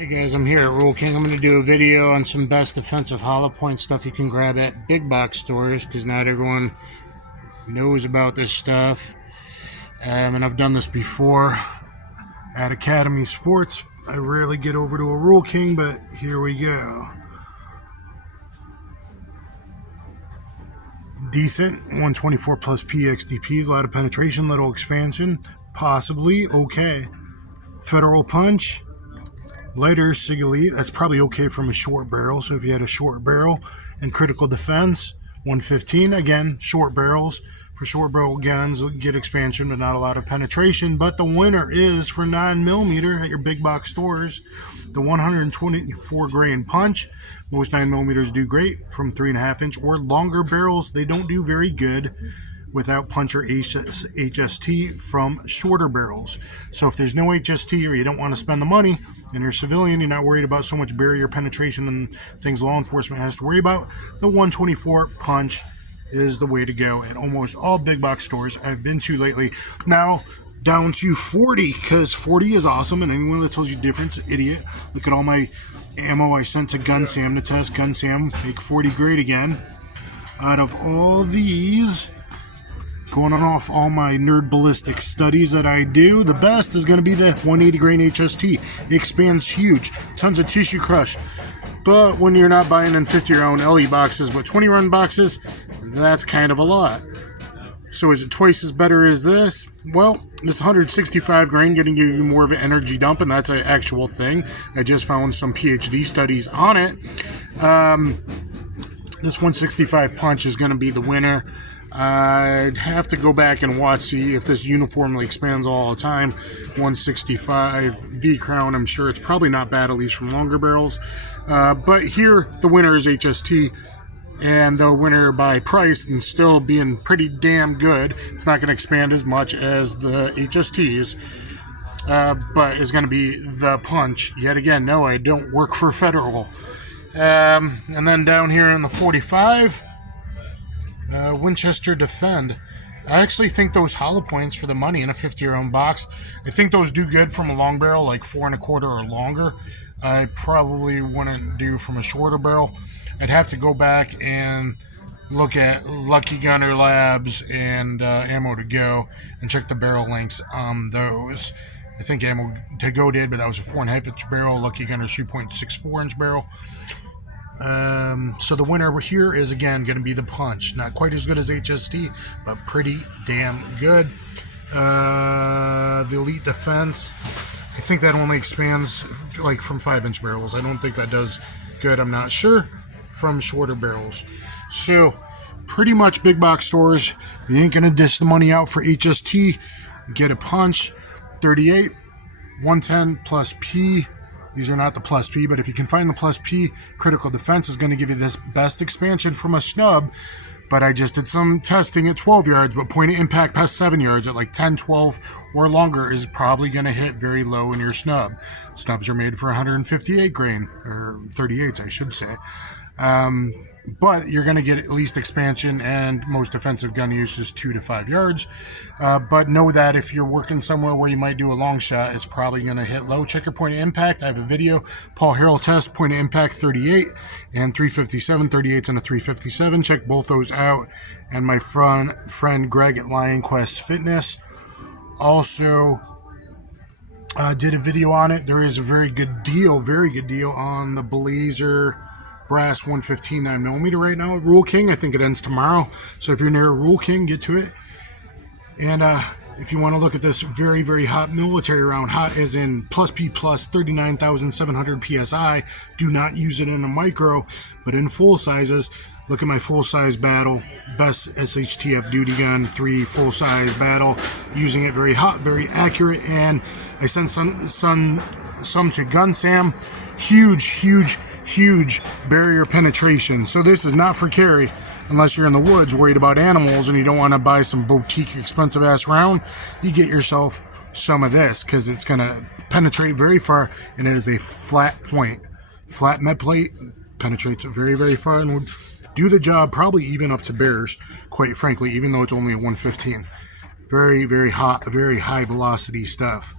Hey guys, I'm here at Rule King. I'm going to do a video on some best defensive Hollowpoint stuff you can grab at big box stores, because not everyone knows about this stuff. And I've done this before at Academy Sports. I rarely get over to a Rule King, but here we go. Decent, 124 plus PXDPs, a lot of penetration, little expansion, possibly okay. Federal punch. Lighter Sigilite, that's probably okay from a short barrel. So if you had a short barrel and critical defense, 115. Again, short barrels. For short barrel guns, get expansion but not a lot of penetration. But the winner is, for 9mm at your big box stores, the 124 grain punch. Most 9mm do great from 3.5 inch or longer barrels. They don't do very good without punch or HST from shorter barrels. So if there's no HST or you don't want to spend the money and you're a civilian, you're not worried about so much barrier penetration and things law enforcement has to worry about, the 124 punch is the way to go at almost all big box stores I've been to lately. Now down to 40, because 40 is awesome, and anyone that tells you different is an idiot. Look at all my ammo I sent to Gun Sam to test. Gun Sam, make 40 great again. Out of all these, going on off all my nerd ballistic studies that I do, the best is going to be the 180 grain HST. It expands huge, tons of tissue crush. But when you're not buying in 50 round LE boxes but 20 round boxes, that's kind of a lot. So is it twice as better as this? Well, this 165 grain going to give you more of an energy dump, and that's an actual thing. I just found some PhD studies on it. This 165 punch is going to be the winner. I'd have to go back and watch, see if this uniformly expands all the time. 165 V-Crown, I'm sure it's probably not bad, at least from longer barrels. But here, the winner is HST, and the winner by price and still being pretty damn good. It's not going to expand as much as the HSTs, but is going to be the punch. Yet again, no, I don't work for Federal. And then down here in the 45, Winchester Defend. I actually think those Hollowpoints for the money in a 50 round box, I think those do good from a long barrel, like 4 1/4 or longer. I probably wouldn't do from a shorter barrel. I'd have to go back and look at Lucky Gunner Labs and Ammo to Go and check the barrel lengths on those. I think Ammo to Go did, but that was a 4.5 inch barrel. Lucky Gunner 3.64 inch barrel. So the winner here is, again, going to be the punch. Not quite as good as HST, but pretty damn good. The Elite Defense, I think that only expands like from 5 inch barrels. I don't think that does good, I'm not sure, from shorter barrels. So pretty much big box stores, you ain't going to dish the money out for HST. Get a punch, 38, 110 plus P. These are not the plus P, but if you can find the plus P, critical defense is going to give you this best expansion from a snub. But I just did some testing at 12 yards, but point of impact past 7 yards at like 10, 12 or longer is probably going to hit very low in your snub. Snubs are made for 158 grain, or 38s, I should say. But you're going to get at least expansion, and most defensive gun use is 2 to 5 yards. But know that if you're working somewhere where you might do a long shot, it's probably going to hit low. Check your point of impact. I have a video, Paul Harrell test, point of impact 38 and 357, 38s and a 357. Check both those out. And my friend Greg at Lionquest Fitness also did a video on it. There is a very good deal on the Blazer Brass 115 9mm right now at Rule King. I think it ends tomorrow. So if you're near Rule King, get to it. And if you want to look at this very, very hot military round, hot as in plus P plus 39,700 PSI, do not use it in a micro, but in full sizes. Look at my full size battle, best SHTF duty gun, 3 full size battle, using it very hot, very accurate. And I sent some to Gun Sam. Huge barrier penetration. So this is not for carry unless you're in the woods worried about animals and you don't want to buy some boutique expensive ass round. You get yourself some of this, because it's going to penetrate very far, and it is a flat point. Flat med plate, penetrates very, very far and would do the job probably even up to bears, quite frankly, even though it's only a 115. Very, very hot, very high velocity stuff.